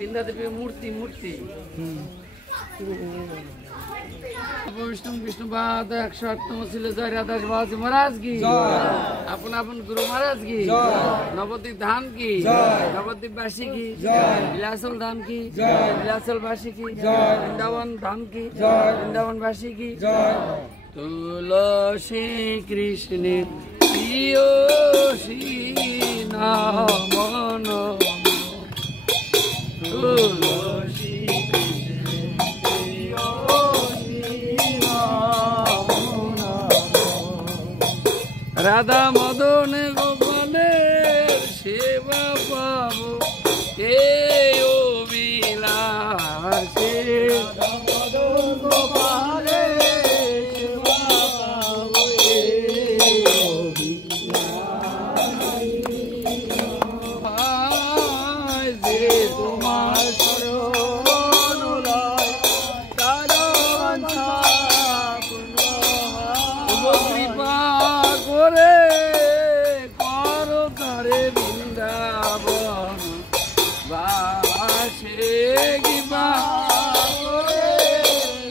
বিন্দা দেবীর মূর্তি विष्णु विष्णु बाद 108तम ছিল জয় রাধা বাবাজি মহারাজ কি আপন আপন গুরু মহারাজ কি নবদ্বীপ ধাম কি নবদ্বীপ বাসী কি বিলাসল ধাম কি বিলাসল বাসী কি বৃন্দাবন ধাম কি বৃন্দাবন বাসী কি তুলসী কৃষ্ণের প্রিয়সী নাম তুলসী রাধা মদন গোপালের সেবা পাব এই অবিলাসে রাধা মদন গোপালের সেবা পাব এই অবিলাসে যে তোমার শরণ লয় তার বাঞ্ছা কৃপা করে করো তারে বৃন্দাবন বাসে কৃপা করে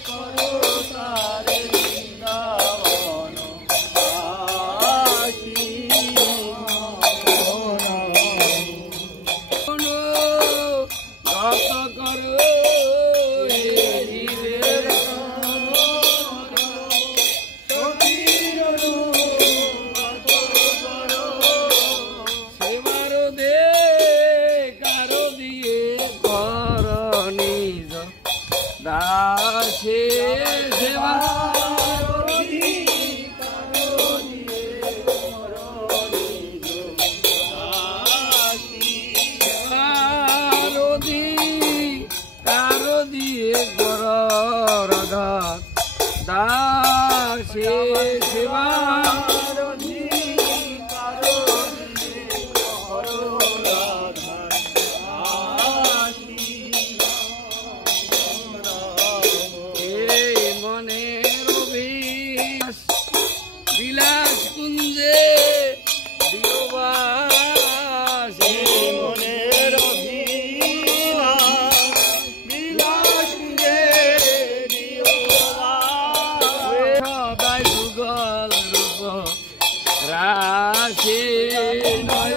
করো তারে বৃন্দাবন বাসী রস করো দাসে সেবা কারো দিয়ে কর রাধা দাসে সেবা বিলাস কুঞ্জে দিবাসে মনের বিলাস কুঞ্জে সদাই যুগল রূপ রাশে নয়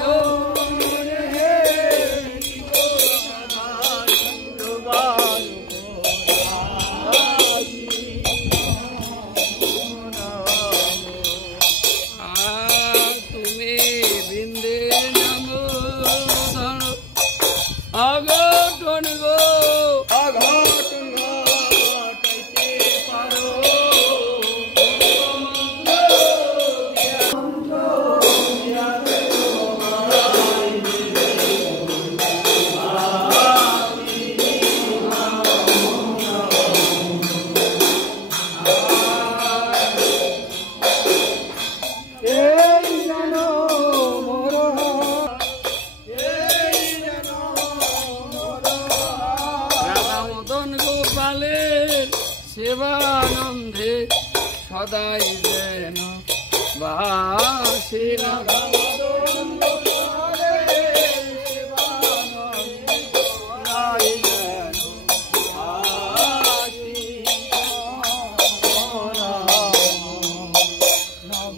অঘটন গো অঘটন ঘটাইতে পারো সেবানন্দে সদাই যেন বাসে রাধা মদন গোপালের সেবানন্দে সদাই যেন বাসি নম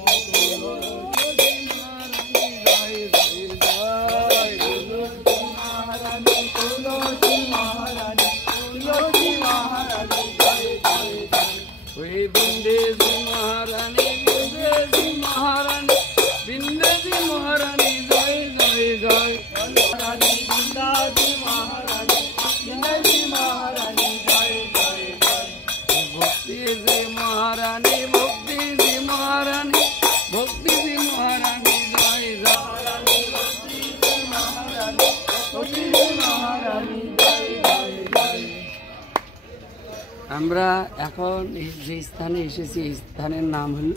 তুলসী মহারানী তুলসী মহারানী তুলসী মহারানী বিন্দেজি মহারানী বিন্দেজি মহারানী বিন্দেজি মহারানী জয় জয় জয় রানী বিন্দাজি মহারানী বিন্দেজি মহারানী জয় জয় জয় ভক্তিজি মহারানী ভক্তিজি মহারানী ভক্তিজি মহারানী জয় জয় রানী ভক্তিজি মহারানী ভক্তিজি মহারানী জয় জয় জয়। আমরা এখন যে স্থানে এসেছি এই স্থানের নাম হল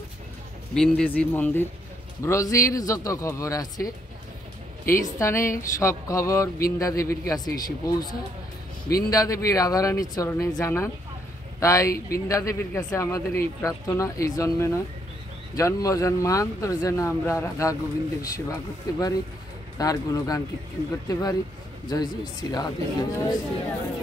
বিন্দেজি মন্দির। ব্রজের যত খবর আছে এই স্থানে সব খবর বৃন্দা দেবীর কাছে এসে পৌঁছায়। বৃন্দা দেবী রাধারানীর চরণে জানান। তাই বৃন্দা দেবীর কাছে আমাদের এই প্রার্থনা, এই জন্মে নয় জন্ম জন্মান্তর যেন আমরা রাধা গোবিন্দের সেবা করতে পারি, তার গুণগান কীর্তন করতে পারি। জয় জয় শ্রী রাধে, জয় জয় শ্রী রাধে।